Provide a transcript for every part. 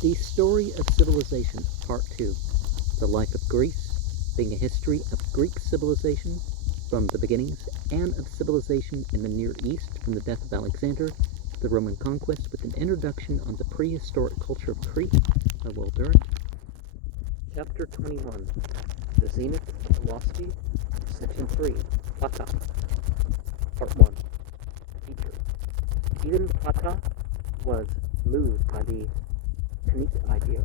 The Story of Civilization, Part 2. The Life of Greece, being a history of Greek civilization from the beginnings and of civilization in the Near East from the death of Alexander to the Roman conquest with an introduction on the prehistoric culture of Crete by Durant. Chapter 21. The Zenith of Philosophy, Section 3. Plato. Part 1. Teacher. Even Plato was moved by the Tannic ideal.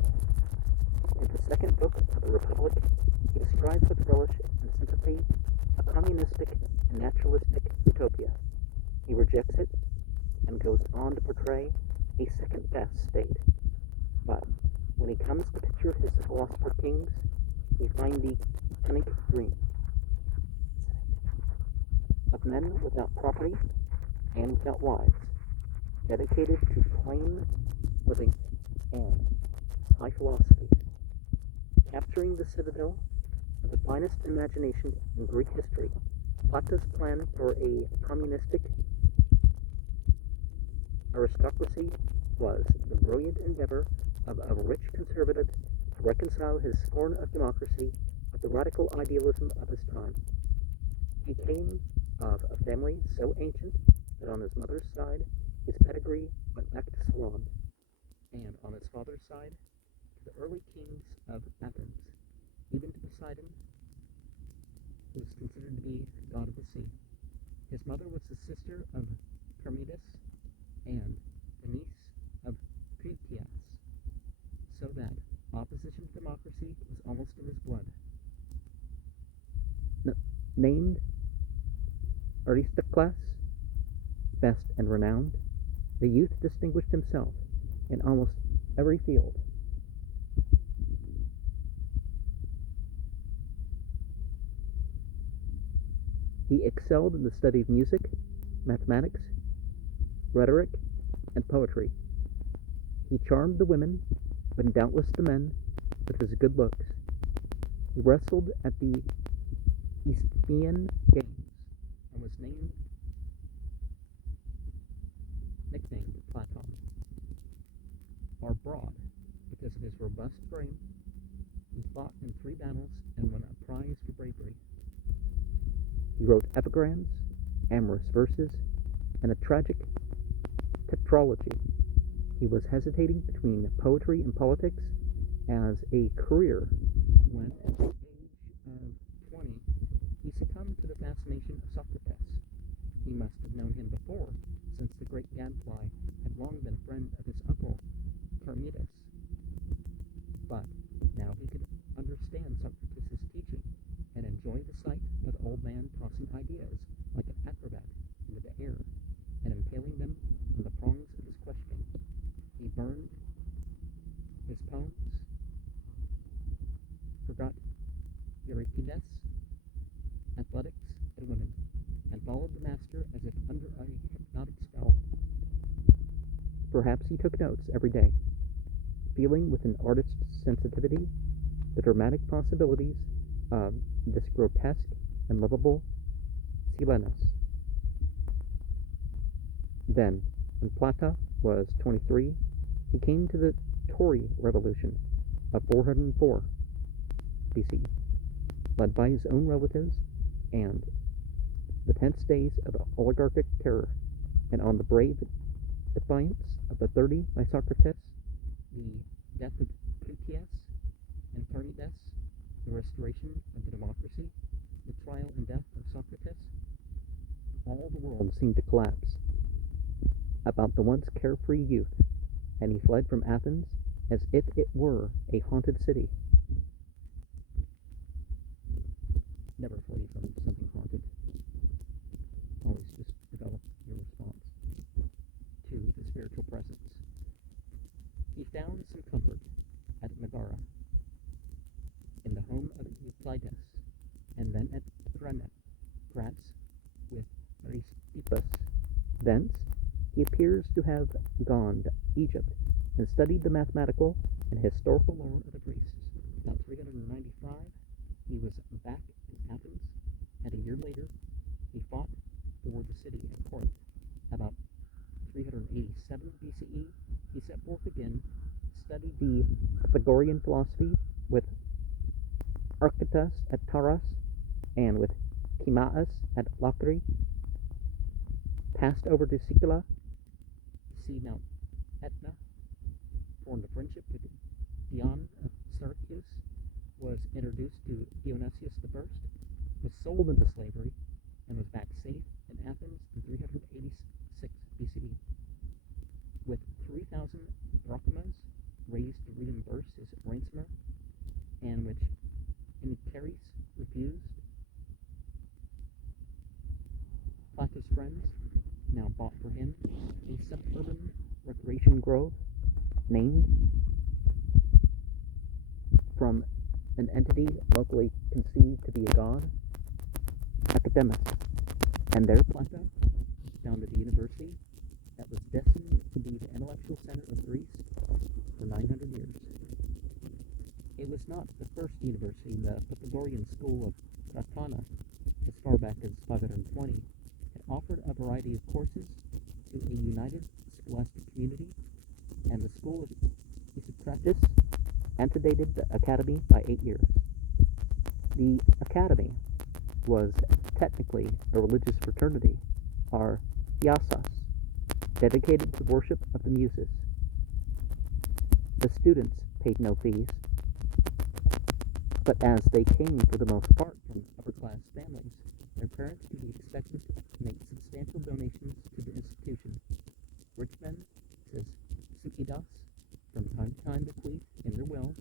In the second book of the Republic, he describes with relish and sympathy a communistic and naturalistic utopia. He rejects it and goes on to portray a second-best state. But when he comes to picture his philosopher kings, we find the Tannic dream of men without property and without wives, dedicated to plain living and high philosophy, capturing the citadel of the finest imagination in Greek history. Plato's plan for a communistic aristocracy was the brilliant endeavor of a rich conservative to reconcile his scorn of democracy with the radical idealism of his time. He came of a family so ancient that on his mother's side his pedigree went back to Solon, and on his father's side to the early kings of Athens, even to Poseidon, who was considered to be god of the sea. His mother was the sister of Charmides and the niece of Critias, so that opposition to democracy was almost in his blood. Named Aristocles, best and renowned, the youth distinguished himself in almost every field. He excelled in the study of music, mathematics, rhetoric, and poetry. He charmed the women, but doubtless the men, with his good looks. He wrestled at the Isthmian Games and was nicknamed Platon, or Broad, because of his robust frame. He fought in 3 battles and won a prize for bravery. He wrote epigrams, amorous verses, and a tragic tetralogy. He was hesitating between poetry and politics as a career when, at the age of 20, he succumbed to the fascination of Socrates. He must have known him before, since the great gadfly had long been a friend of his uncle, Charmides. But now he could understand Socrates' teaching and enjoy the sight of the old man tossing ideas like an acrobat into the air and impaling them on the prongs of his questioning. He burned his poems, forgot Euripides, athletics, and women, and followed the master as if under a hypnotic spell. Perhaps he took notes every day, feeling with an artist's sensitivity the dramatic possibilities of this grotesque and lovable Silenus. Then, when Plato was 23, he came to the Tory Revolution of 404 BCE, led by his own relatives, and the tense days of the oligarchic terror, and on the brave defiance of the 30 by Socrates, the death of Critias and Charmides, the restoration of the democracy, the trial and death of Socrates, all the world seemed to collapse about the once carefree youth, and he fled from Athens as if it were a haunted city. Never flee from something haunted. Always just develop your response to the spiritual presence. He found some comfort at Megara, in the home of Euclides, and then at Gratz with Aristippus. Thence he appears to have gone to Egypt and studied the mathematical and historical lore of the Greeks. About 395, he was back in Athens, and a year later he fought for the city of Corinth. About 387 BCE, he set forth again, studied the Pythagorean philosophy with Archytas at Taras and with Timaeus at Locri, passed over to Sicula, see Mount Etna, formed a friendship with Dion of Syracuse, was introduced to Dionysius I, was sold into slavery, and was back safe in Athens in 386 BCE. With 3,000 drachmas raised to reimburse his ransomer, and which Inicaris refused, Plato's friends now bought for him a suburban recreation grove named from an entity locally conceived to be a god, Academus, and there Plato founded a university that was destined to be the intellectual center of Greece for 900 years. It was not the first university. The Pythagorean school of Pratana, as far back as 520, had offered a variety of courses to a united scholastic community, and the school of Isocrates antedated the academy by 8 years. The academy was technically a religious fraternity, or theasos, dedicated to the worship of the muses. The students paid no fees, but as they came for the most part from upper-class families, their parents could be expected to make substantial donations to the institution. Rich men, says Thucydides, from time to time bequeathed in their wills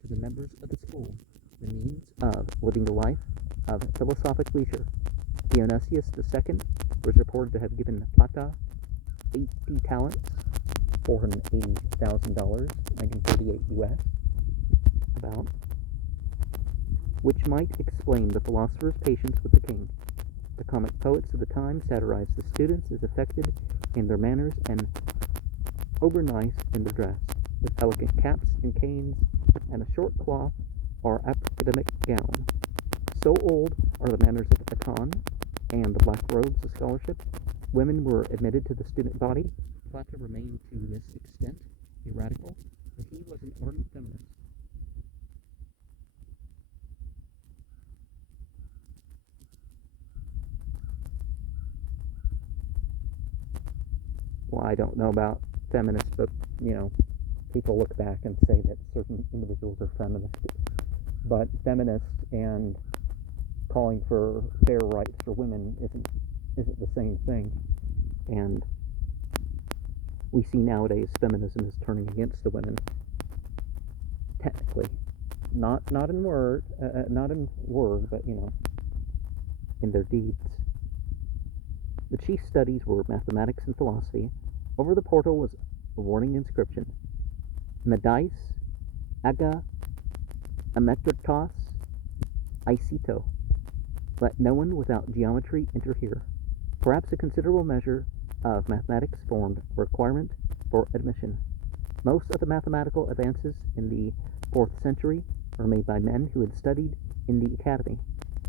to the members of the school the means of living a life of philosophic leisure. Dionysius II was reported to have given Plata 80 talents, $480,000, 1938 US, about, which might explain the philosopher's patience with the king. The comic poets of the time satirized the students as affected in their manners and overnice in their dress, with elegant caps and canes and a short cloth or academic gown. So old are the manners of Eton and the black robes of scholarship. Women were admitted to the student body. Plato remained to this extent a radical, but he was an ardent feminist. Well, I don't know about feminists, but, people look back and say that certain individuals are feminists. But feminist and calling for fair rights for women isn't the same thing. And we see nowadays feminism is turning against the women. Technically, not in word, but in their deeds. The chief studies were mathematics and philosophy. Over the portal was a warning inscription: Medais, aga, ametritos, Icito. Let no one without geometry enter here. Perhaps a considerable measure of mathematics formed a requirement for admission. Most of the mathematical advances in the 4th century were made by men who had studied in the academy.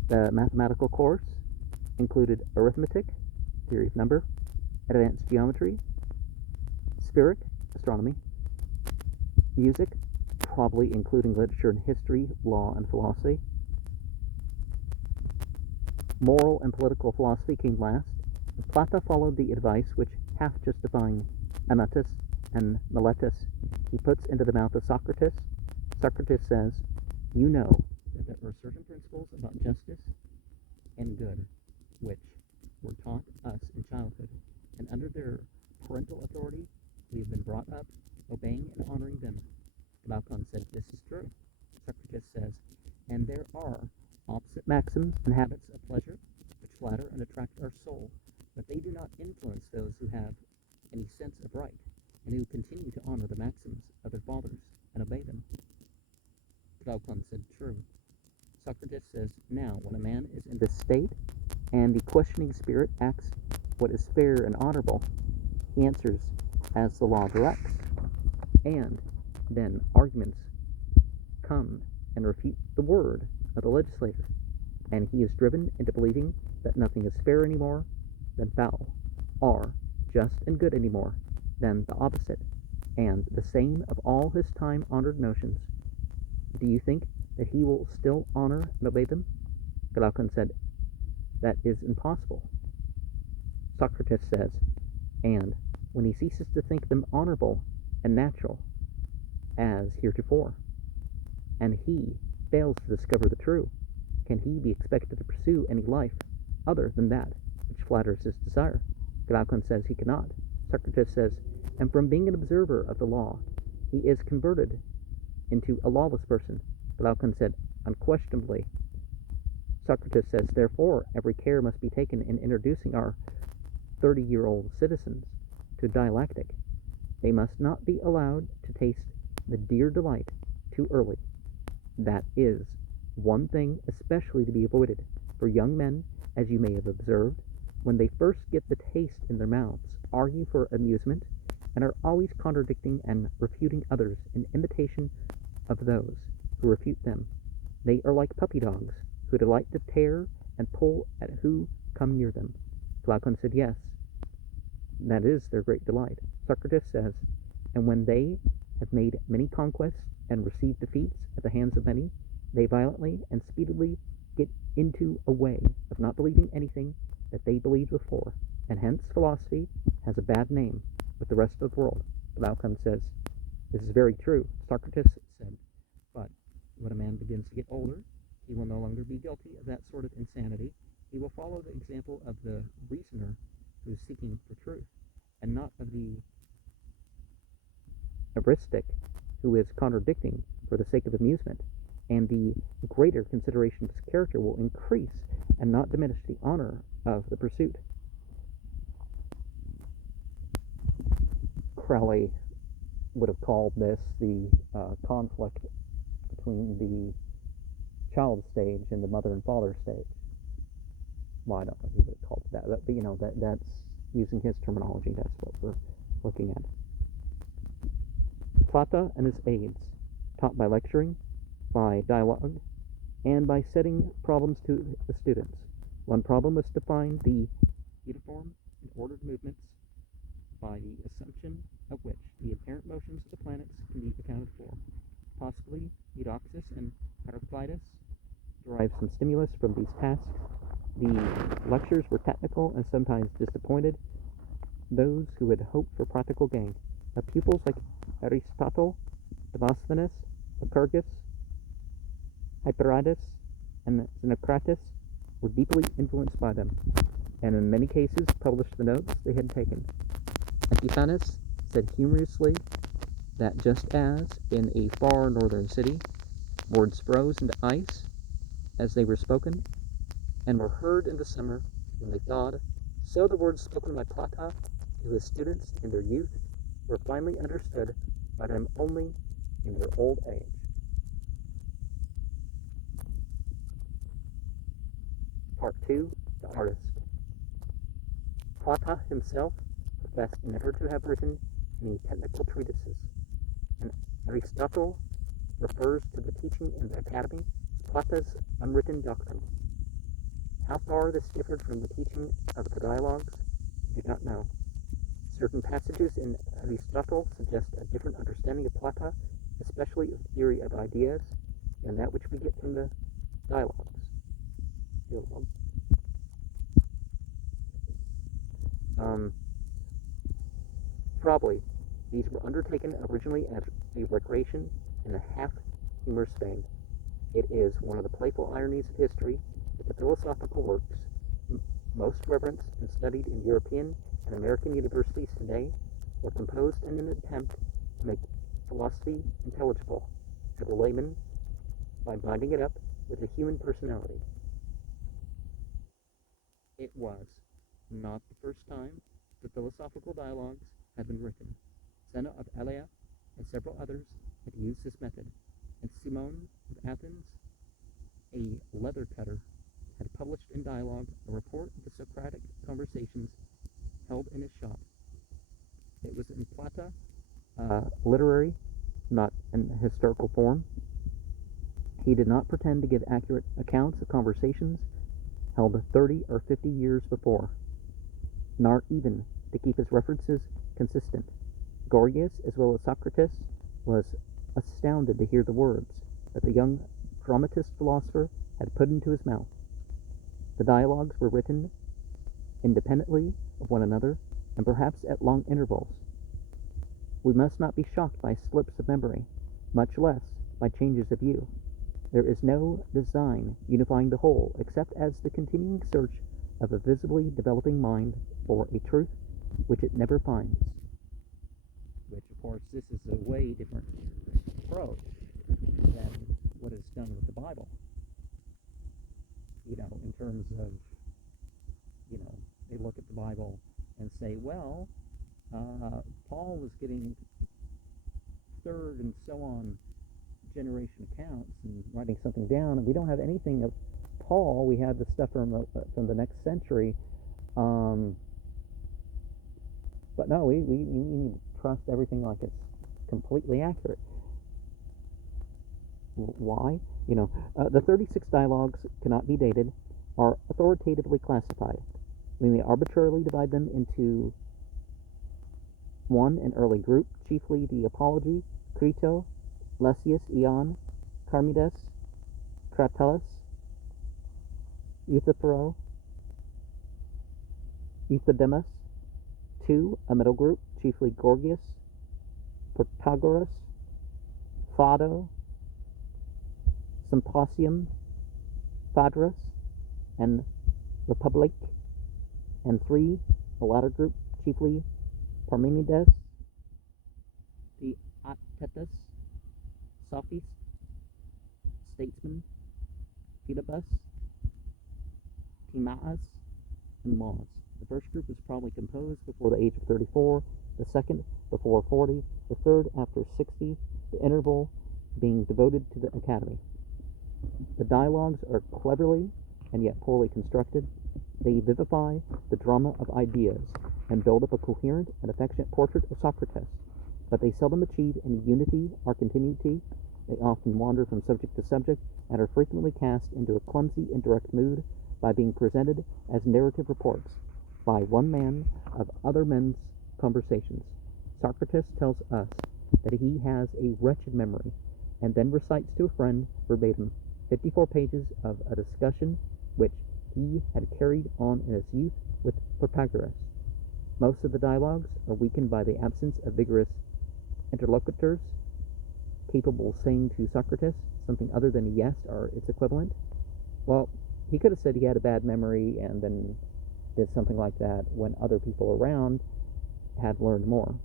The mathematical course included arithmetic, theory of number, advanced geometry, spirit, astronomy, music, probably including literature and history, law, and philosophy. Moral and political philosophy came last. Plato followed the advice which, half justifying Anytus and Miletus, he puts into the mouth of Socrates. Socrates says, "You know that there are certain principles about justice and good which were taught us in childhood, and under their parental authority we have been brought up, obeying and honoring them." Glaucon said, "This is true." Socrates says, "And there are opposite maxims and habits of pleasure which flatter and attract our soul, but they do not influence those who have any sense of right, and who continue to honor the maxims of their fathers and obey them." Glaucon said, "True." Socrates says, "Now, when a man is in this state, and the questioning spirit asks what is fair and honorable, he answers as the law directs, and then arguments come and refute the word of the legislator, and he is driven into believing that nothing is fair any more than foul, or just and good any more than the opposite. and the same of all his time-honored notions. Do you think that he will still honor and obey them? Glaucon said, that is impossible. Socrates says, and when he ceases to think them honorable and natural, as heretofore, and he fails to discover the true, can he be expected to pursue any life other than that which flatters his desire? Glaucon says he cannot. Socrates says, and from being an observer of the law, he is converted into a lawless person. Glaucon said, unquestionably. Socrates says, therefore, every care must be taken in introducing our 30-year-old citizens to dialectic. They must not be allowed to taste the dear delight too early. That is one thing especially to be avoided, for young men, as you may have observed, when they first get the taste in their mouths, argue for amusement, and are always contradicting and refuting others in imitation of those who refute them. They are like puppy dogs, who delight to tear and pull at who come near them. Glaucon said, yes, that is their great delight. Socrates says, and when they have made many conquests and received defeats at the hands of many, they violently and speedily get into a way of not believing anything that they believed before, and hence philosophy has a bad name with the rest of the world. Glaucon says, this is very true. Socrates said, but when a man begins to get older, he will no longer be guilty of that sort of insanity. He will follow the example of the reasoner who is seeking for truth, and not of the heuristic who is contradicting for the sake of amusement, and the greater consideration of his character will increase and not diminish the honor of the pursuit. Crowley would have called this the conflict between the child stage and the mother and father stage. Well, I don't know if he would have called it that, but that's using his terminology. That's what we're looking at. Plato and his aides, taught by lecturing, by dialogue, and by setting problems to the students. One problem was to find the uniform and ordered movements by the assumption of which the apparent motions of the planets can be accounted for. Possibly Eudoxus and Heraclitus derived some stimulus from these tasks. The lectures were technical and sometimes disappointed those who had hoped for practical gain. The pupils like Aristotle, Demosthenes, Lycurgus, Hyperides, and Xenocrates were deeply influenced by them, and in many cases published the notes they had taken. Epiphanes said humorously that just as in a far northern city words froze into ice as they were spoken, and were heard in the summer when they thawed, so the words spoken by Plato to his students in their youth were finally understood by them only in their old age. Part 2. The Artist. Plato himself professed never to have written any technical treatises, and Aristotle refers to the teaching in the Academy as Plato's unwritten doctrine. How far this differed from the teaching of the dialogues, we do not know. Certain passages in Aristotle suggest a different understanding of Plato, especially of the theory of ideas, than that which we get from the dialogues. Probably these were undertaken originally as a recreation in a half-humorous vein. It is one of the playful ironies of history that the philosophical works most reverenced and studied in European and American universities today were composed in an attempt to make philosophy intelligible to the layman by binding it up with a human personality. It was not the first time the philosophical dialogues had been written. Zeno of Elea and several others had used this method, and Simon of Athens, a leather cutter, had published in dialogue a report of the Socratic conversations held in his shop. It was in Plato, literary, not in historical form. He did not pretend to give accurate accounts of conversations held 30 or 50 years before, nor even to keep his references consistent. Gorgias, as well as Socrates, was astounded to hear the words that the young dramatist philosopher had put into his mouth. The dialogues were written independently of one another, and perhaps at long intervals. We must not be shocked by slips of memory, much less by changes of view. There is no design unifying the whole, except as the continuing search of a visibly developing mind for a truth which it never finds. Which, of course, this is a way different approach than what is done with the Bible. In terms of, they look at the Bible and say, well, Paul was getting third and so on generation accounts and writing something down, and we don't have anything of Paul. We have the stuff from the next century, but no, we need to trust everything like it's completely accurate. Why? The 36 dialogues cannot be dated, are authoritatively classified. We may arbitrarily divide them into an early group, chiefly the Apology, Crito, Lessius, Ion, Charmides, Cratylus, Euthyphro, Euthydemus. 2, a middle group, chiefly Gorgias, Protagoras, Phado, Symposium, Phaedrus, and Republic. And 3, a latter group, chiefly Parmenides, Theaetetus, Sophist, Statesman, Philebus, Timaeus, and Laws. The first group was probably composed before the age of 34, the second before 40, the third after 60, the interval being devoted to the academy. The dialogues are cleverly and yet poorly constructed. They vivify the drama of ideas and build up a coherent and affectionate portrait of Socrates, but they seldom achieve any unity or continuity. They often wander from subject to subject and are frequently cast into a clumsy, indirect mood by being presented as narrative reports by one man of other men's conversations. Socrates tells us that he has a wretched memory, and then recites to a friend verbatim 54 pages of a discussion which he had carried on in his youth with Protagoras. Most of the dialogues are weakened by the absence of vigorous interlocutors capable of saying to Socrates something other than a yes or its equivalent. Well, he could have said he had a bad memory and then did something like that when other people around had learned more.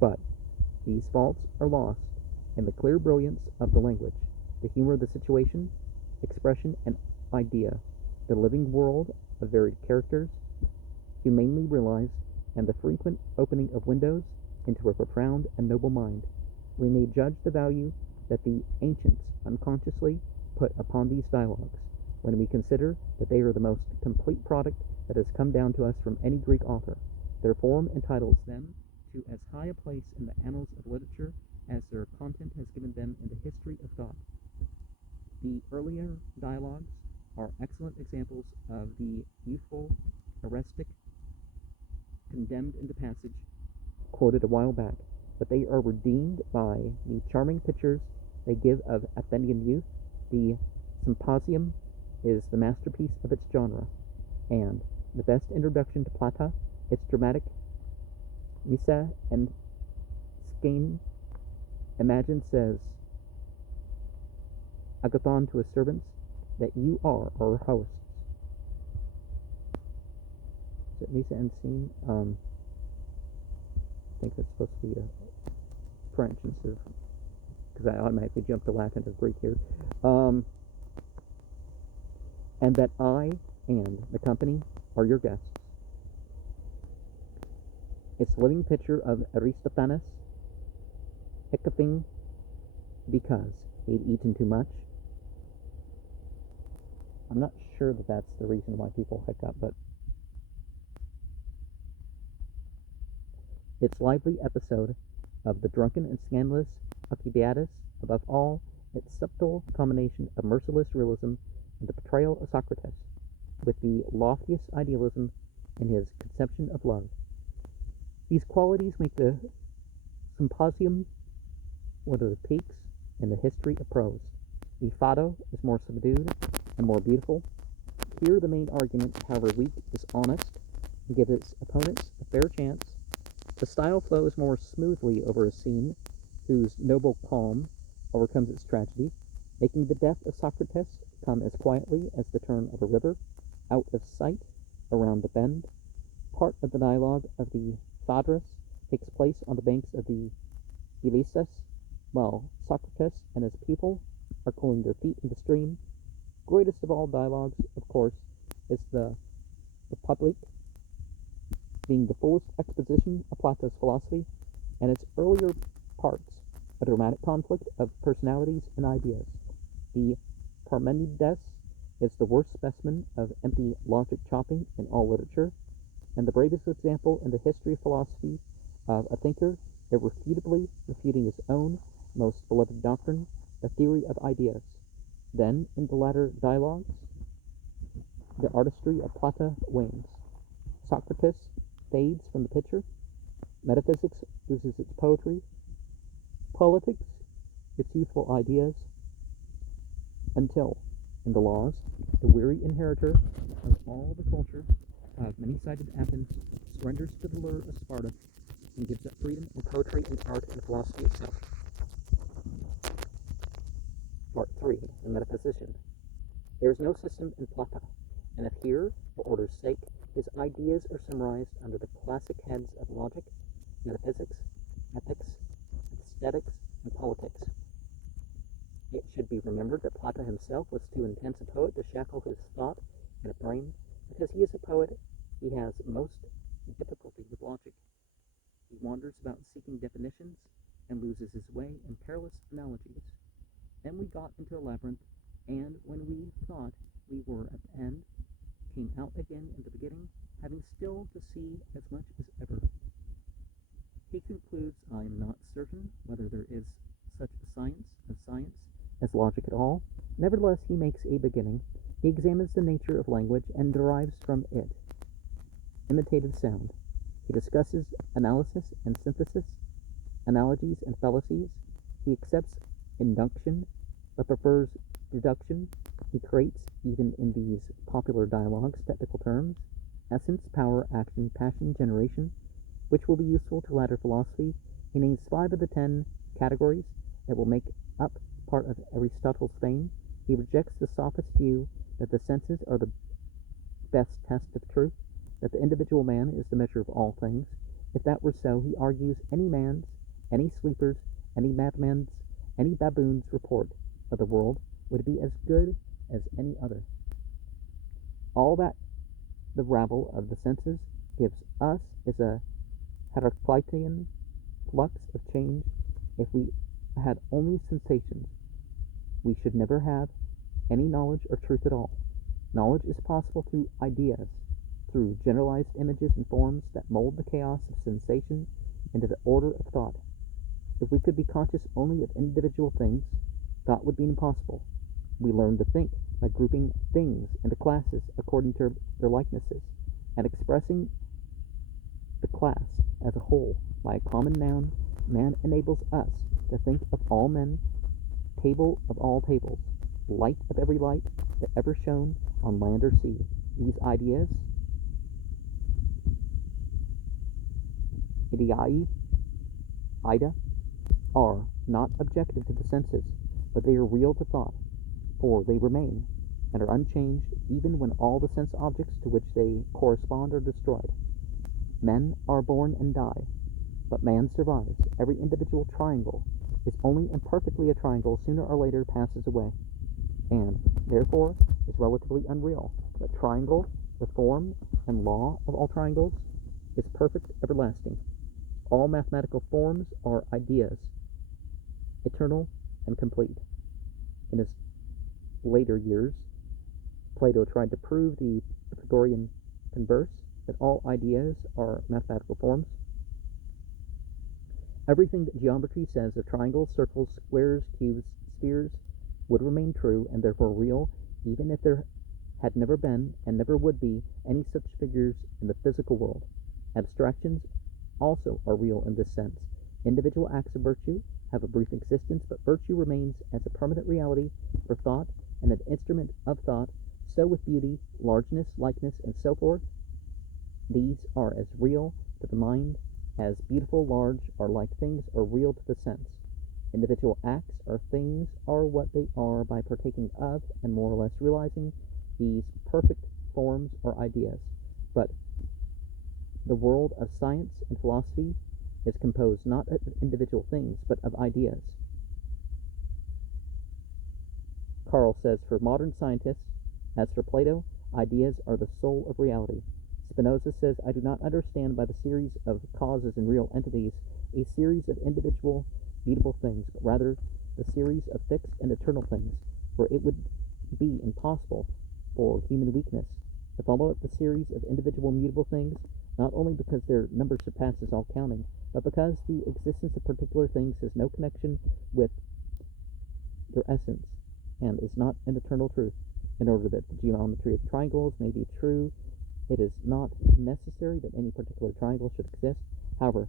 But these faults are lost in the clear brilliance of the language, the humor of the situation, expression, and idea, the living world of varied characters, humanely realized, and the frequent opening of windows into a profound and noble mind. We may judge the value that the ancients unconsciously put upon these dialogues when we consider that they are the most complete product that has come down to us from any Greek author. Their form entitles them to as high a place in the annals of literature as their content has given them in the history of thought. The earlier dialogues are excellent examples of the youthful heuristic condemned in the passage quoted a while back, but they are redeemed by the charming pictures they give of Athenian youth. The Symposium is the masterpiece of its genre, and the best introduction to Plato, its dramatic Missa and Skene. Imagine, says Agathon to his servants, that you are our hosts. Is it Missa and Skene? I think that's supposed to be a French instead of, because I automatically jumped to Latin or Greek here. And that I and the company are your guests. Its living picture of Aristophanes hiccoughing because he'd eaten too much. I'm not sure that that's the reason why people hiccup, but its lively episode of the drunken and scandalous Alcibiades, above all, its subtle combination of merciless realism and the portrayal of Socrates, with the loftiest idealism in his conception of love. These qualities make the symposium one of the peaks in the history of prose. The Phaedo is more subdued and more beautiful. Here the main argument, however weak, is honest and gives its opponents a fair chance. The style flows more smoothly over a scene whose noble calm overcomes its tragedy, making the death of Socrates come as quietly as the turn of a river, out of sight, around the bend. Part of the dialogue of the Phaedrus takes place on the banks of the Ilissus, while Socrates and his pupil are cooling their feet in the stream. Greatest of all dialogues, of course, is the Republic, being the fullest exposition of Plato's philosophy, and its earlier parts, a dramatic conflict of personalities and ideas. The Parmenides is the worst specimen of empty logic chopping in all literature, and the bravest example in the history of philosophy of a thinker irrefutably refuting his own most beloved doctrine, the theory of ideas. Then, in the latter dialogues, the artistry of Plato wanes. Socrates fades from the picture. Metaphysics loses its poetry. Politics, its youthful ideas, until, in the laws, the weary inheritor of all the culture of many-sided Athens surrenders to the lure of Sparta and gives up freedom in poetry and art and philosophy itself. Part 3. The Metaphysician. There is no system in Plato, and if here, for order's sake, his ideas are summarized under the classic heads of logic, metaphysics, ethics, aesthetics, and politics. It should be remembered that Plato himself was too intense a poet to shackle his thought and brain. Because he is a poet, he has most difficulty with logic. He wanders about seeking definitions and loses his way in perilous analogies. Then we got into a labyrinth, and when we thought we were at the end, came out again in the beginning, having still to see as much as ever. He concludes, I am not certain whether there is such a science as logic at all. Nevertheless, he makes a beginning. He examines the nature of language and derives from it imitative sound. He discusses analysis and synthesis, analogies and fallacies. He accepts induction, but prefers deduction. He creates, even in these popular dialogues, technical terms, essence, power, action, passion, generation, which will be useful to latter philosophy. He names 5 of the 10 categories that will make up part of Aristotle's fame. He rejects the sophist view that the senses are the best test of truth, that the individual man is the measure of all things. If that were so, he argues, any man's, any sleeper's, any madman's, any baboon's report of the world would be as good as any other. All that the rabble of the senses gives us is a Heraclitean flux of change. If we had only sensations, we should never have any knowledge or truth at all. Knowledge is possible through ideas, through generalized images and forms that mold the chaos of sensation into the order of thought. If we could be conscious only of individual things, thought would be impossible. We learn to think by grouping things into classes according to their likenesses, and expressing the class as a whole by a common noun. Man enables us to think of all men, table of all tables, light of every light that ever shone on land or sea. These ideas, ideae, ida, are not objective to the senses, but they are real to thought, for they remain and are unchanged even when all the sense objects to which they correspond are destroyed. Men are born and die, but man survives. Every individual triangle is only imperfectly a triangle, sooner or later passes away, and therefore is relatively unreal. But triangle, the form and law of all triangles, is perfect, everlasting. All mathematical forms are ideas, eternal and complete. In his later years, Plato tried to prove the Pythagorean converse, that all ideas are mathematical forms. Everything that geometry says of triangles, circles, squares, cubes, spheres would remain true and therefore real, even if there had never been and never would be any such figures in the physical world. Abstractions also are real in this sense. Individual acts of virtue have a brief existence, but virtue remains as a permanent reality for thought and an instrument of thought. So with beauty, largeness, likeness, and so forth, these are as real to the mind as beautiful, large, or like things are real to the sense. Individual acts or things are what they are by partaking of and more or less realizing these perfect forms or ideas. But the world of science and philosophy is composed not of individual things, but of ideas. Carl says, for modern scientists, as for Plato, ideas are the soul of reality. Spinoza says, I do not understand by the series of causes and real entities a series of individual mutable things, but rather the series of fixed and eternal things, for it would be impossible for human weakness to follow up the series of individual mutable things, not only because their number surpasses all counting, but because the existence of particular things has no connection with their essence and is not an eternal truth. In order that the geometry of triangles may be true, it is not necessary that any particular triangle should exist. However,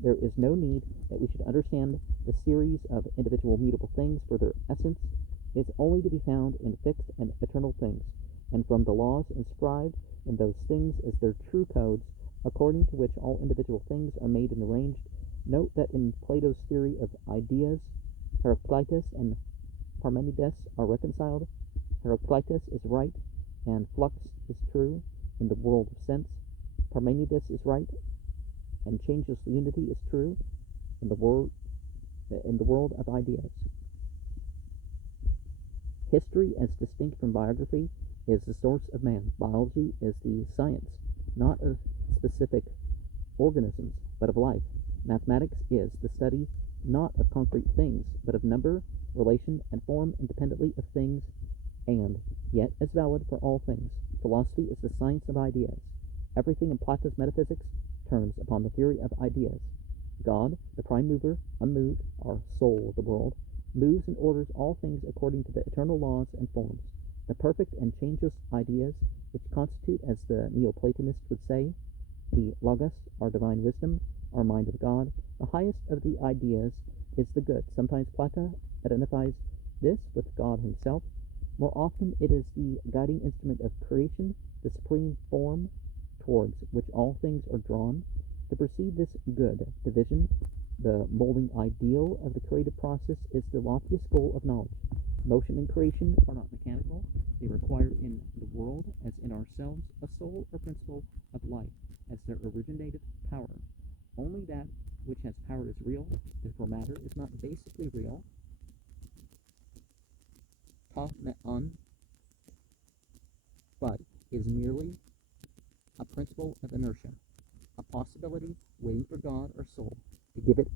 there is no need that we should understand the series of individual mutable things, for their essence is only to be found in fixed and eternal things, and from the laws inscribed in those things as their true codes, according to which all individual things are made and arranged. Note that in Plato's theory of ideas, Heraclitus and Parmenides are reconciled. Heraclitus is right, and flux is true in the world of sense. Parmenides is right, and changeless unity is true in the world of ideas. History, as distinct from biography, is the source of man. Biology is the science, not of specific organisms, but of life. Mathematics is the study not of concrete things, but of number, relation, and form independently of things, and yet as valid for all things. Philosophy is the science of ideas. Everything in Plato's metaphysics turns upon the theory of ideas. God, the prime mover, unmoved, our soul of the world, moves and orders all things according to the eternal laws and forms. The perfect and changeless ideas, which constitute, as the Neoplatonists would say, the Logos, our divine wisdom, our mind of God, the highest of the ideas is the good. Sometimes Plato identifies this with God himself. More often it is the guiding instrument of creation, the supreme form towards which all things are drawn. To perceive this good division, the molding ideal of the creative process, is the loftiest goal of knowledge. Motion and creation are not mechanical. They require in the world, as in ourselves, a soul or principle of life as their originative power. Only that which has power is real, therefore matter is not basically real, but is merely a principle of inertia, a possibility waiting for God or soul to give it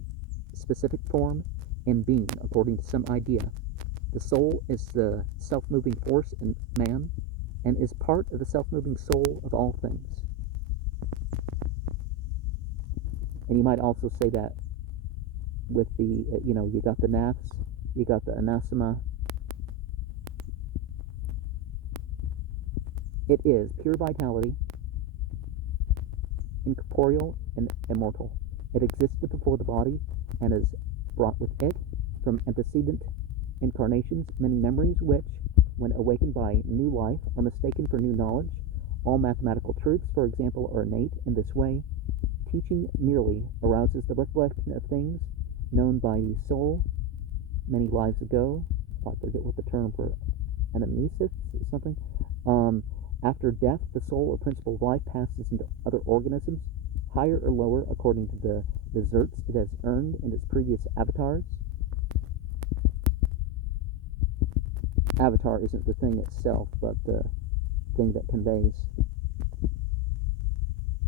specific form and being according to some idea. The soul is the self-moving force in man and is part of the self-moving soul of all things. And you might also say that with the, you got the nafs, you got the anasama. It is pure vitality, incorporeal and immortal. It existed before the body and is brought with it from antecedent incarnations many memories which, when awakened by new life, are mistaken for new knowledge. All mathematical truths, for example, are innate in this way. Teaching merely arouses the recollection of things known by the soul many lives ago. I forget what the term for anamnesis is, something. After death, the soul or principle of life passes into other organisms, higher or lower according to the deserts it has earned in its previous avatars. Avatar isn't the thing itself, but the thing that conveys.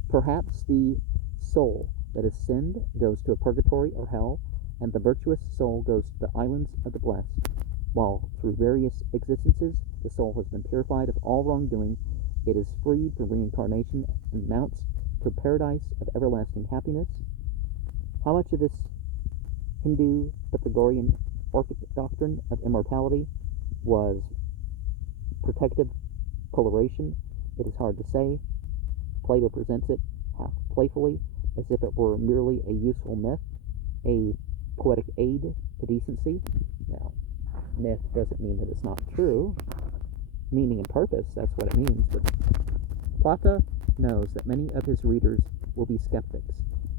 Perhaps the soul that has sinned goes to a purgatory or hell, and the virtuous soul goes to the islands of the blessed, while through various existences the soul has been purified of all wrongdoing. It is freed from reincarnation and mounts to a paradise of everlasting happiness. How much of this Hindu Pythagorean Orphic doctrine of immortality was protective coloration, it is hard to say. Plato presents it half playfully, as if it were merely a useful myth, a poetic aid to decency. Now, myth doesn't mean that it's not true. Meaning and purpose, that's what it means. But Plato knows that many of his readers will be skeptics,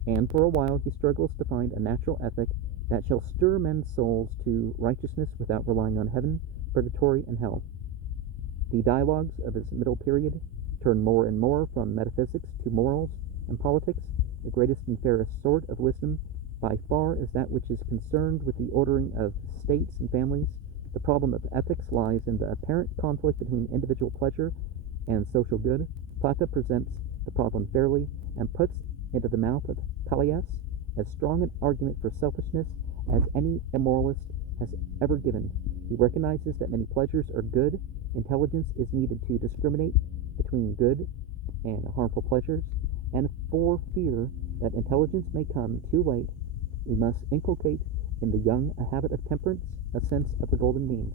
and for a while he struggles to find a natural ethic that shall stir men's souls to righteousness without relying on heaven, purgatory, and hell. The dialogues of his middle period turn more and more from metaphysics to morals and politics. The greatest and fairest sort of wisdom by far is that which is concerned with the ordering of states and families. The problem of ethics lies in the apparent conflict between individual pleasure and social good. Plato presents the problem fairly and puts into the mouth of Callias as strong an argument for selfishness as any immoralist has ever given. He recognizes that many pleasures are good. Intelligence is needed to discriminate between good and harmful pleasures, and for fear that intelligence may come too late, we must inculcate in the young a habit of temperance, a sense of the golden mean.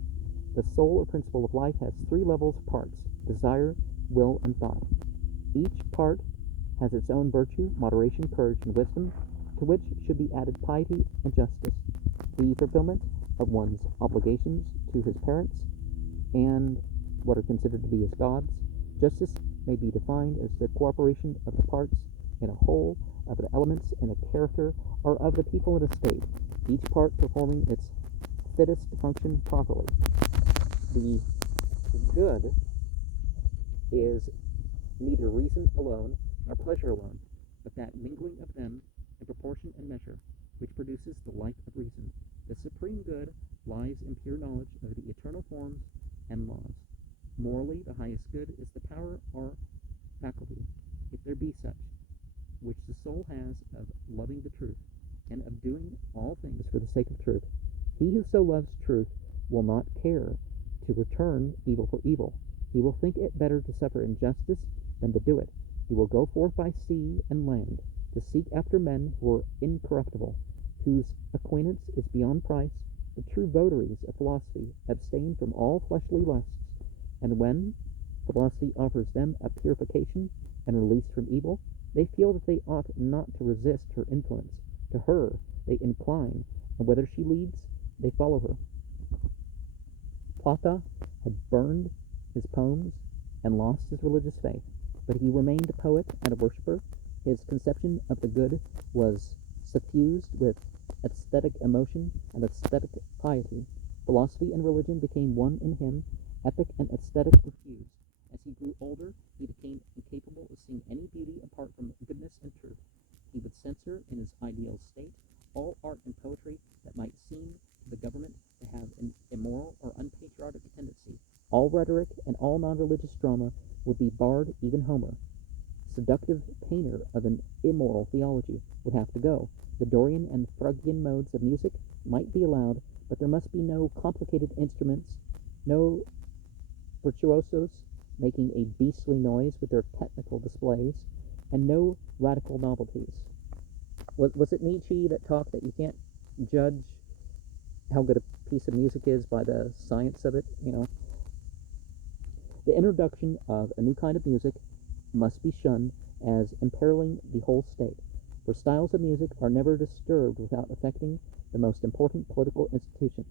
The soul or principle of life has three levels of parts: desire, will, and thought. Each part has its own virtue, moderation, courage, and wisdom, to which should be added piety and justice, the fulfillment of one's obligations to his parents, and what are considered to be as gods. Justice may be defined as the cooperation of the parts in a whole, of the elements in a character, or of the people in a state, each part performing its fittest function properly. The good is neither reason alone nor pleasure alone, but that mingling of them in proportion and measure, which produces the life of reason. The supreme good lies in pure knowledge of the eternal forms and laws. Morally, the highest good is the power or faculty, if there be such, which the soul has of loving the truth, and of doing all things for the sake of truth. He who so loves truth will not care to return evil for evil. He will think it better to suffer injustice than to do it. He will go forth by sea and land to seek after men who are incorruptible, whose acquaintance is beyond price. The true votaries of philosophy abstain from all fleshly lusts, and when philosophy offers them a purification and release from evil, they feel that they ought not to resist her influence. To her they incline, and whither she leads, they follow her. Plato had burned his poems and lost his religious faith, but he remained a poet and a worshipper. His conception of the good was suffused with aesthetic emotion and aesthetic piety. Philosophy and religion became one in him. Ethic and aesthetic were fused. As he grew older, he became incapable of seeing any beauty apart from goodness and truth. He would censor in his ideal state all art and poetry that might seem to the government to have an immoral or unpatriotic tendency. All rhetoric and all non-religious drama would be barred, even Homer. Seductive painter of an immoral theology would have to go. The Dorian and Phrygian modes of music might be allowed, but there must be no complicated instruments, no virtuosos making a beastly noise with their technical displays, and no radical novelties. Was it Nietzsche that talked that you can't judge how good a piece of music is by the science of it? The introduction of a new kind of music must be shunned as imperiling the whole state, for styles of music are never disturbed without affecting the most important political institutions.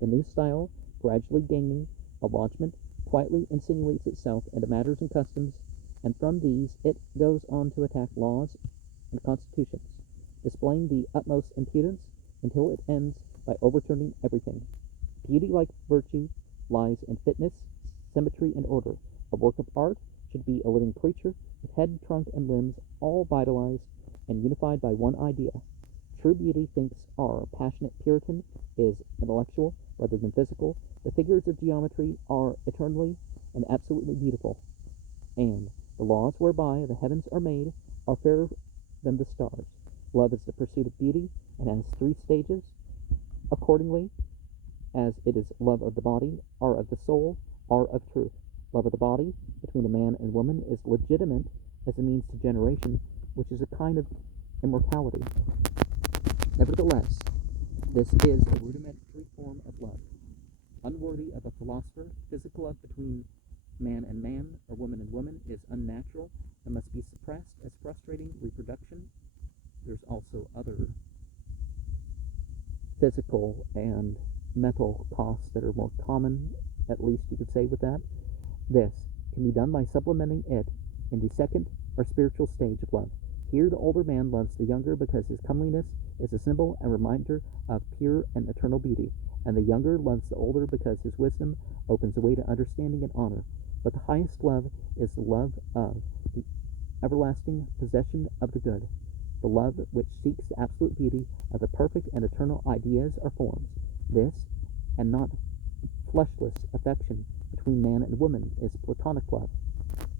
The new style, gradually gaining a lodgment, quietly insinuates itself into matters and customs, and from these it goes on to attack laws and constitutions, displaying the utmost impudence until it ends by overturning everything. Beauty, like virtue, lies in fitness, symmetry, and order. A work of art should be a living creature with head, trunk, and limbs all vitalized and unified by one idea. True beauty, thinks our passionate Puritan, is intellectual rather than physical. The figures of geometry are eternally and absolutely beautiful, and the laws whereby the heavens are made are fairer than the stars. Love is the pursuit of beauty, and has three stages. Accordingly, as it is love of the body, or of the soul, or of truth. Love of the body, between a man and woman, is legitimate as a means to generation, which is a kind of immortality. Nevertheless, this is a rudimentary form of love, unworthy of a philosopher. Physical love between Man and man, or woman and woman, is unnatural and must be suppressed as frustrating reproduction. There's also other physical and mental costs that are more common, at least you could say with that. This can be done by supplementing it in the second or spiritual stage of love. Here the older man loves the younger because his comeliness is a symbol and reminder of pure and eternal beauty, and the younger loves the older because his wisdom opens the way to understanding and honor. But the highest love is the love of the everlasting possession of the good, the love which seeks the absolute beauty of the perfect and eternal ideas or forms. This, and not fleshless affection between man and woman, is Platonic love,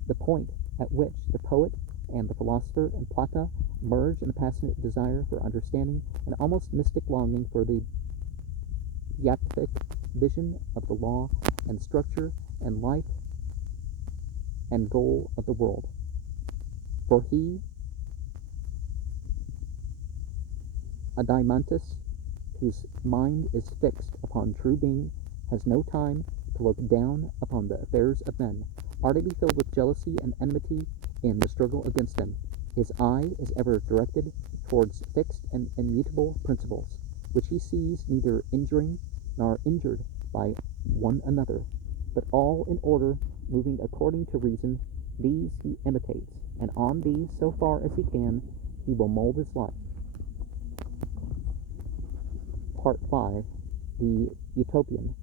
the point at which the poet and the philosopher and Plato merge in a passionate desire for understanding and almost mystic longing for the beatific vision of the law and structure and life and goal of the world. For he, Adimantus, whose mind is fixed upon true being, has no time to look down upon the affairs of men, ardently filled with jealousy and enmity in the struggle against them. His eye is ever directed towards fixed and immutable principles, which he sees neither injuring nor injured by one another, but all in order, moving according to reason. These he imitates, and on these, so far as he can, he will mold his life. Part 5. The Utopian.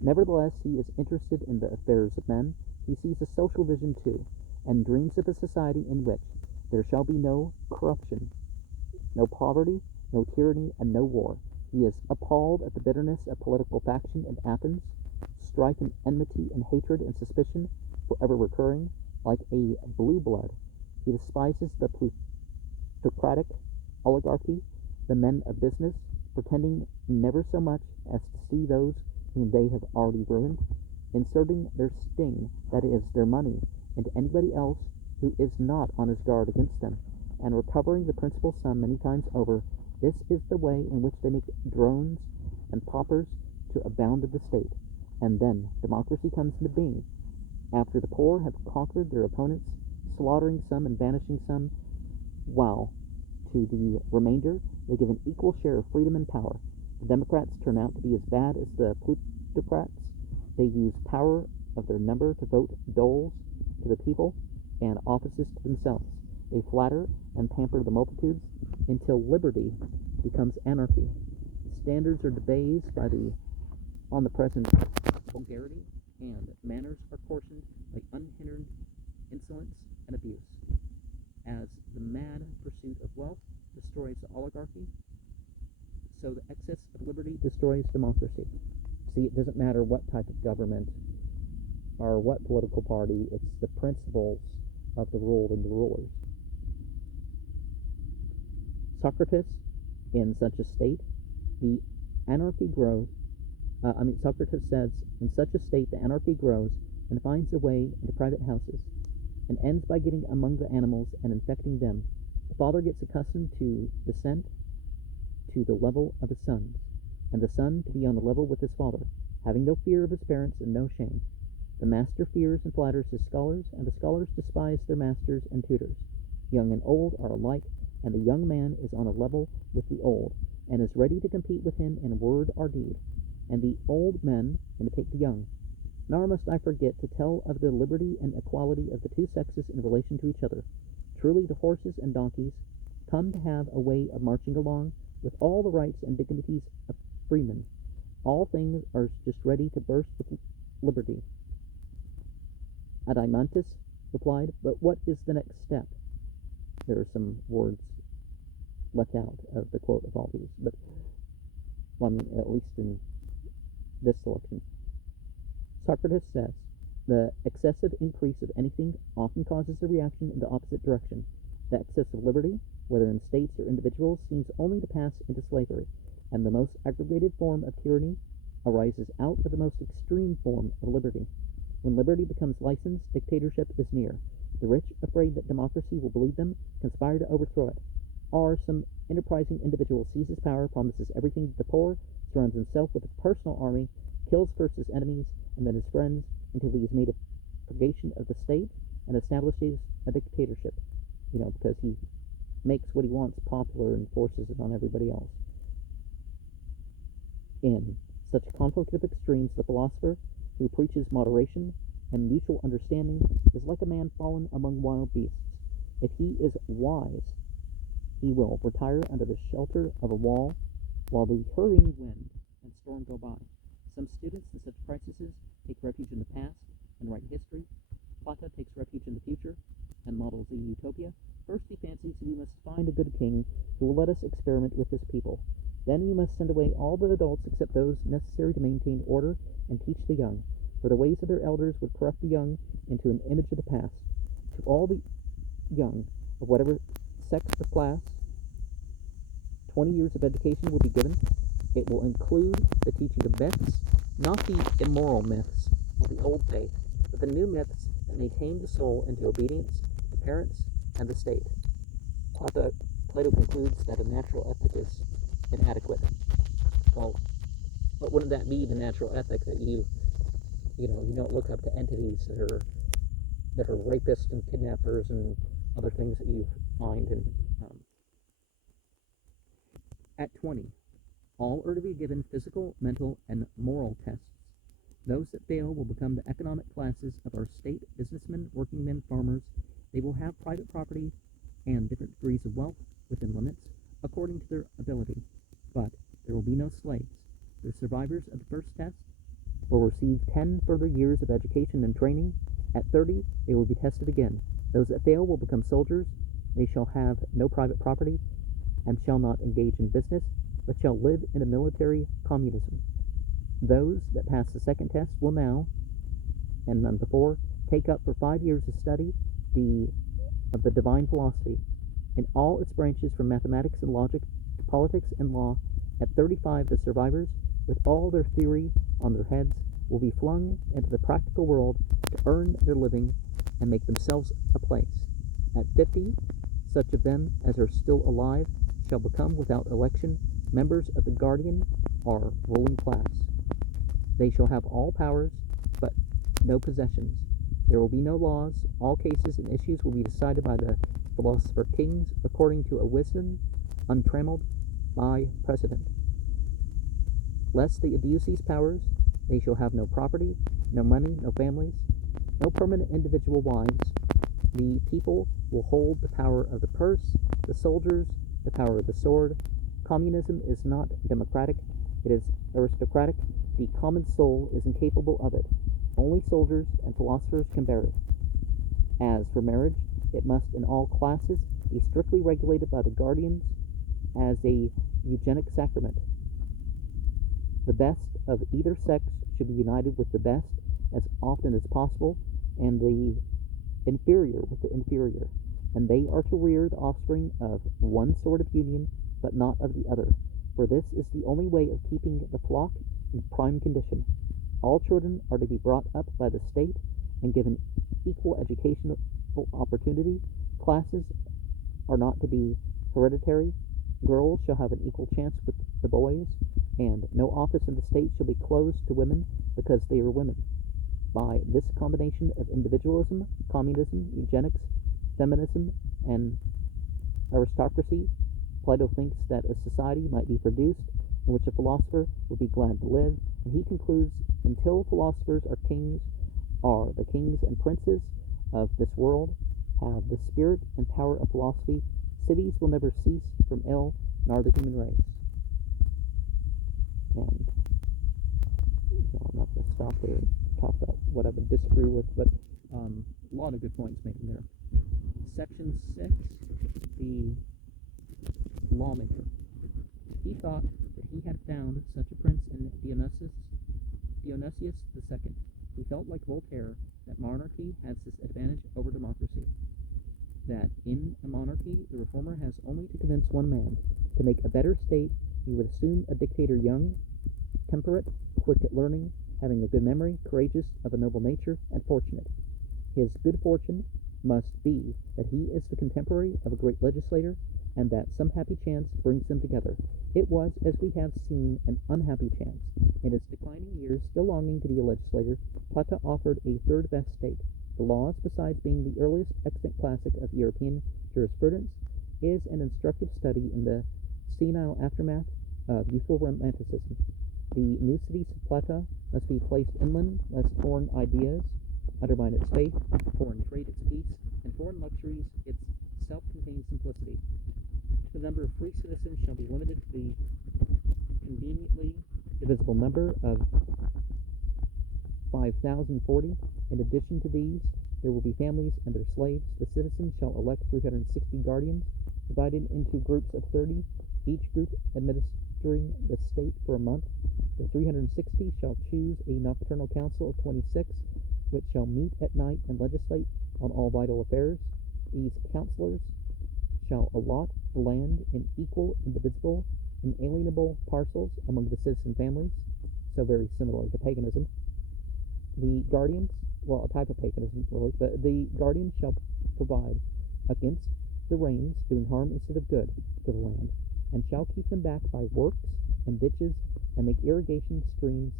Nevertheless, he is interested in the affairs of men. He sees a social vision too, and dreams of a society in which there shall be no corruption, no poverty, no tyranny, and no war. He is appalled at the bitterness of political faction in Athens, strife and enmity and hatred and suspicion forever recurring, like a blue blood. He despises the plutocratic oligarchy, the men of business, pretending never so much as to see those whom they have already ruined, inserting their sting, that is, their money, into anybody else who is not on his guard against them, and recovering the principal sum many times over. This is the way in which they make drones and paupers to abound in the state. And then democracy comes into being, after the poor have conquered their opponents, slaughtering some and banishing some, while to the remainder they give an equal share of freedom and power. The Democrats turn out to be as bad as the plutocrats. They use power of their number to vote doles to the people and offices to themselves. They flatter and pamper the multitudes until liberty becomes anarchy. Standards are debased by the omnipresent vulgarity, and manners are coarsened by unhindered insolence and abuse. As the mad pursuit of wealth destroys the oligarchy, so the excess of liberty destroys democracy. See, it doesn't matter what type of government or what political party, it's the principles of the ruled and the rulers. Socrates, in such a state, the anarchy grows. Socrates says, in such a state, the anarchy grows and finds a way into private houses, and ends by getting among the animals and infecting them. The father gets accustomed to descent to the level of his sons, and the son to be on a level with his father, having no fear of his parents and no shame. The master fears and flatters his scholars, and the scholars despise their masters and tutors. Young and old are alike, and the young man is on a level with the old, and is ready to compete with him in word or deed, and the old men imitate the young. Nor must I forget to tell of the liberty and equality of the two sexes in relation to each other. Truly the horses and donkeys come to have a way of marching along with all the rights and dignities of freemen. All things are just ready to burst with liberty. Adimantus replied, but what is the next step? There are some words left out of the quote of all these, but at least in this selection. Socrates says, the excessive increase of anything often causes a reaction in the opposite direction. The excess of liberty, whether in states or individuals, seems only to pass into slavery, and the most aggravated form of tyranny arises out of the most extreme form of liberty. When liberty becomes license, dictatorship is near. The rich, afraid that democracy will bleed them, conspire to overthrow it. Or some enterprising individual seizes power, promises everything to the poor, surrounds himself with a personal army, kills first his enemies and then his friends, until he has made a purgation of the state and establishes a dictatorship, because he makes what he wants popular and forces it on everybody else. In such a conflict of extremes, the philosopher who preaches moderation and mutual understanding is like a man fallen among wild beasts. If he is wise, he will retire under the shelter of a wall while the hurrying wind and storm go by. Some students in such crises take refuge in the past and write history. Plato takes refuge in the future and models a utopia. First he fancies we must find a good king who will let us experiment with his people. Then we must send away all the adults except those necessary to maintain order and teach the young, for the ways of their elders would corrupt the young into an image of the past. To all the young, of whatever sex or class, 20 years of education will be given. It will include the teaching of myths, not the immoral myths of the old faith, but the new myths that may tame the soul into obedience to parents and the state. Plato concludes that a natural ethic is inadequate. Well, but wouldn't that be the natural ethic, that you don't look up to entities that are rapists and kidnappers and other things that you find in at 20, all are to be given physical, mental, and moral tests. Those that fail will become the economic classes of our state: businessmen, working men, farmers. They will have private property and different degrees of wealth within limits, according to their ability. But there will be no slaves. The survivors of the first test will receive 10 further years of education and training. At 30, they will be tested again. Those that fail will become soldiers. They shall have no private property and shall not engage in business, but shall live in a military communism. Those that pass the second test will now, and none before, take up for 5 years of study of the divine philosophy in all its branches, from mathematics and logic to politics and law. At 35, the survivors, with all their theory on their heads, will be flung into the practical world to earn their living and make themselves a place. At 50, such of them as are still alive shall become, without election, members of the guardian or ruling class. They shall have all powers, but no possessions. There will be no laws. All cases and issues will be decided by the philosopher kings according to a wisdom untrammeled by precedent. Lest they abuse these powers, they shall have no property, no money, no families, no permanent individual wives. The people will hold the power of the purse, the soldiers the power of the sword. Communism is not democratic, it is aristocratic. The common soul is incapable of it. Only soldiers and philosophers can bear it. As for marriage, it must in all classes be strictly regulated by the guardians as a eugenic sacrament. The best of either sex should be united with the best as often as possible, and the inferior with the inferior, and they are to rear the offspring of one sort of union, but not of the other, for this is the only way of keeping the flock in prime condition. All children are to be brought up by the state and given equal educational opportunity. Classes are not to be hereditary. Girls shall have an equal chance with the boys, and no office in the state shall be closed to women because they are women. By this combination of individualism, communism, eugenics, feminism, and aristocracy, Plato thinks that a society might be produced in which a philosopher would be glad to live, and he concludes, until philosophers are the kings and princes of this world have the spirit and power of philosophy, cities will never cease from ill, nor the human race. And I'm not going to stop there and talk about what I would disagree with, but a lot of good points made in there. Section 6, the lawmaker. He thought that he had found such a prince in Dionysius II. He felt like Voltaire that monarchy has this advantage over democracy, that in a monarchy the reformer has only to convince one man. To make a better state, he would assume a dictator young, temperate, quick at learning, having a good memory, courageous, of a noble nature, and fortunate. His good fortune must be that he is the contemporary of a great legislator, and that some happy chance brings them together. It was, as we have seen, an unhappy chance. In his declining years, still longing to be a legislator, Plato offered a third best state, The Laws, besides being the earliest extant classic of European jurisprudence, is an instructive study in the senile aftermath of youthful romanticism. The new cities of Plato must be placed inland, lest foreign ideas undermine its faith, foreign trade its peace, and foreign luxuries its self-contained simplicity. The number of free citizens shall be limited to the conveniently divisible number of 5,040. In addition to these, there will be families and their slaves. The citizens shall elect 360 guardians, divided into groups of 30, each group administering the state for a month. The 360 shall choose a nocturnal council of 26, which shall meet at night and legislate on all vital affairs. These councillors shall allot the land in equal, indivisible, inalienable parcels among the citizen families, so very similar to paganism. The guardians, well, a type of paganism, really, but the guardians shall provide against the rains doing harm instead of good to the land, and shall keep them back by works and ditches, and make irrigation streams,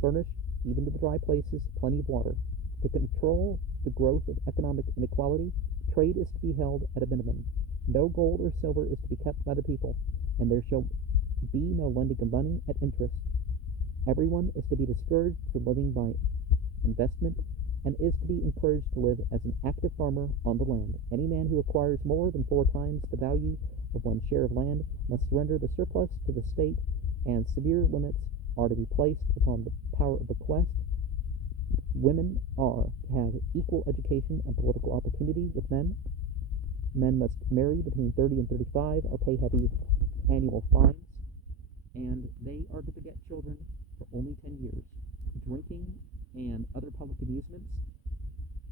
furnish, even to the dry places, plenty of water. To control the growth of economic inequality, trade is to be held at a minimum. No gold or silver is to be kept by the people, and there shall be no lending of money at interest. Everyone is to be discouraged from living by investment, and is to be encouraged to live as an active farmer on the land. Any man who acquires more than 4 times the value of one share of land must surrender the surplus to the state, and severe limits are to be placed upon the power of bequest. Women are to have equal education and political opportunity with men. Men must marry between 30 and 35 or pay heavy annual fines, and they are to beget children for only 10 years. Drinking and other public amusements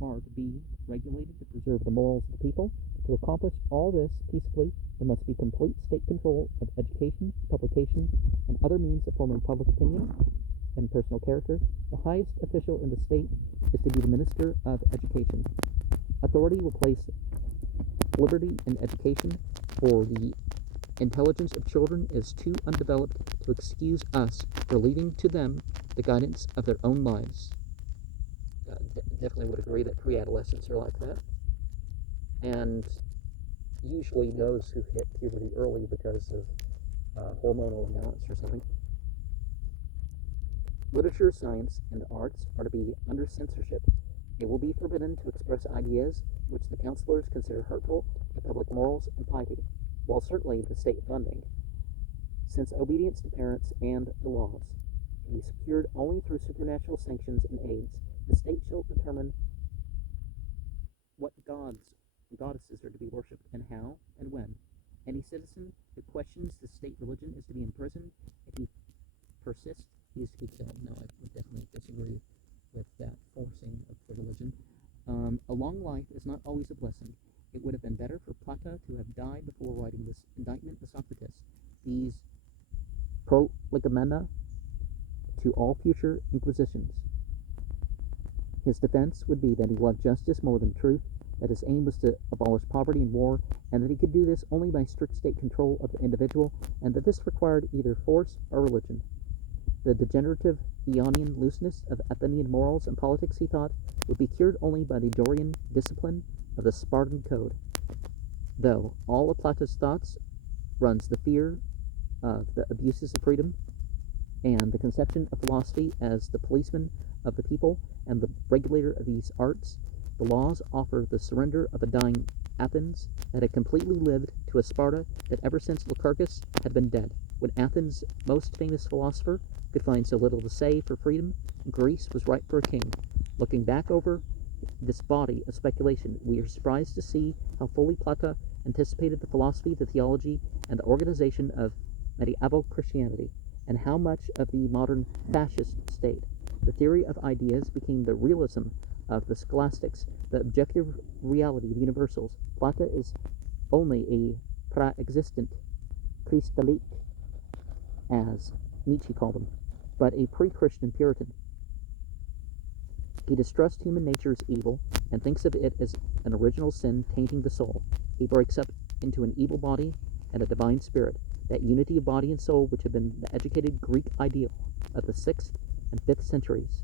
are to be regulated to preserve the morals of the people. To accomplish all this peaceably, there must be complete state control of education, publication, and other means of forming public opinion and personal character. The highest official in the state is to be the minister of education. Authority will place liberty in education, for the intelligence of children is too undeveloped to excuse us for leaving to them the guidance of their own lives. Definitely would agree that pre-adolescents are like that. And usually those who hit puberty early because of hormonal imbalance or something. Literature, science, and arts are to be under censorship. It will be forbidden to express ideas which the councillors consider hurtful to public morals and piety, while certainly to state funding, since obedience to parents and the laws can be secured only through supernatural sanctions and aids. The state shall determine what gods and goddesses are to be worshipped, and how and when. Any citizen who questions the state religion is to be imprisoned. If he persists, he is to be killed. No, I would definitely disagree with that forcing of the religion. A long life is not always a blessing. It would have been better for Plato to have died before writing this indictment to Socrates. These prolegomena to all future inquisitions. His defense would be that he loved justice more than truth, that his aim was to abolish poverty and war, and that he could do this only by strict state control of the individual, and that this required either force or religion. The degenerative Ionian looseness of Athenian morals and politics, he thought, would be cured only by the Dorian discipline of the Spartan code. Though all of Plato's thoughts runs the fear of the abuses of freedom, and the conception of philosophy as the policeman of the people and the regulator of these arts, the laws offer the surrender of a dying Athens that had completely lived to a Sparta that ever since Lycurgus had been dead. When Athens' most famous philosopher could find so little to say for freedom, Greece was ripe for a king. Looking back over this body of speculation, we are surprised to see how fully Plato anticipated the philosophy, the theology, and the organization of medieval Christianity, and how much of the modern fascist state. The theory of ideas became the realism of the scholastics, the objective reality of universals. Plato is only a pra-existent Christolite, as Nietzsche called him, but a pre-Christian Puritan. He distrusts human nature as evil and thinks of it as an original sin tainting the soul. He breaks up into an evil body and a divine spirit, that unity of body and soul which had been the educated Greek ideal of the 6th and 5th centuries.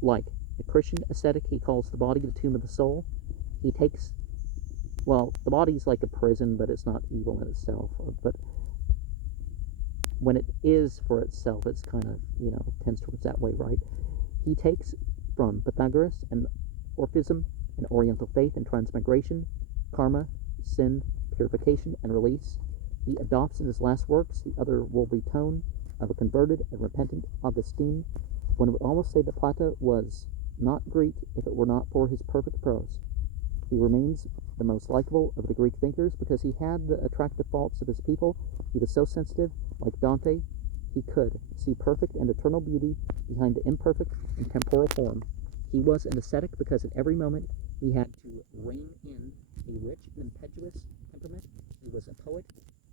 Like A Christian ascetic, he calls the body the tomb of the soul. He takes, well, the body's like a prison, but it's not evil in itself. But when it is for itself, it's kind of, tends towards that way, right? He takes from Pythagoras and Orphism and Oriental faith and transmigration, karma, sin, purification, and release. He adopts in his last works the otherworldly tone of a converted and repentant Augustine. One would almost say that Plato was not Greek if it were not for his perfect prose. He remains the most likable of the Greek thinkers because he had the attractive faults of his people. He was so sensitive, like Dante, he could see perfect and eternal beauty behind the imperfect and temporal form. He was an ascetic because at every moment he had to rein in a rich and impetuous temperament. He was a poet,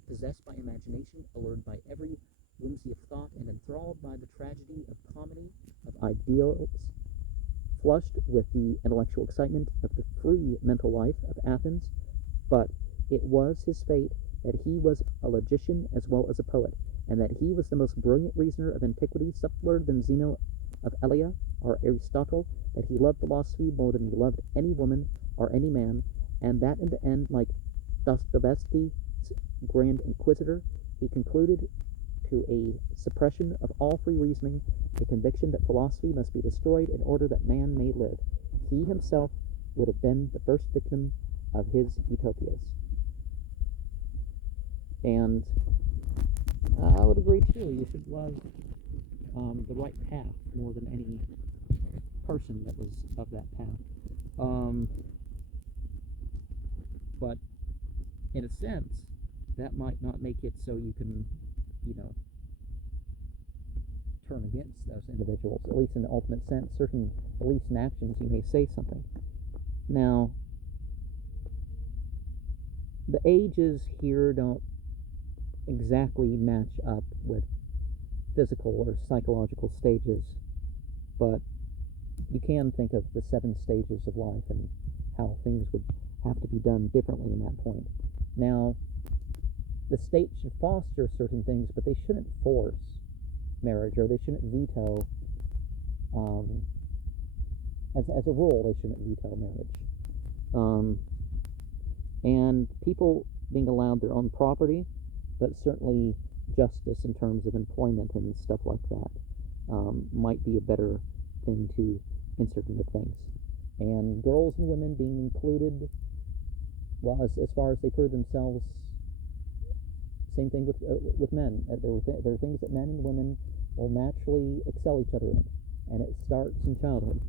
possessed by imagination, allured by every whimsy of thought, and enthralled by the tragedy of comedy, of ideals, flushed with the intellectual excitement of the free mental life of Athens. But it was his fate that he was a logician as well as a poet, and that he was the most brilliant reasoner of antiquity, subtler than Zeno of Elea or Aristotle, that he loved philosophy more than he loved any woman or any man, and that in the end, like Dostoevsky's Grand Inquisitor, he concluded to a suppression of all free reasoning, a conviction that philosophy must be destroyed in order that man may live. He himself would have been the first victim of his utopias. And I would agree too, you should love the right path more than any person that was of that path. But in a sense, that might not make it so you can, turn against those individuals, at least in the ultimate sense. Certain beliefs and actions, you may say something. Now, the ages here don't exactly match up with physical or psychological stages, but you can think of the 7 stages of life and how things would have to be done differently in that point. Now, the state should foster certain things, but they shouldn't force marriage, or they shouldn't veto, as a rule, they shouldn't veto marriage. And people being allowed their own property, but certainly justice in terms of employment and stuff like that might be a better thing to insert into things. And girls and women being included, well, as far as they prove themselves. Same thing with men. There are things that men and women will naturally excel each other in, and it starts in childhood.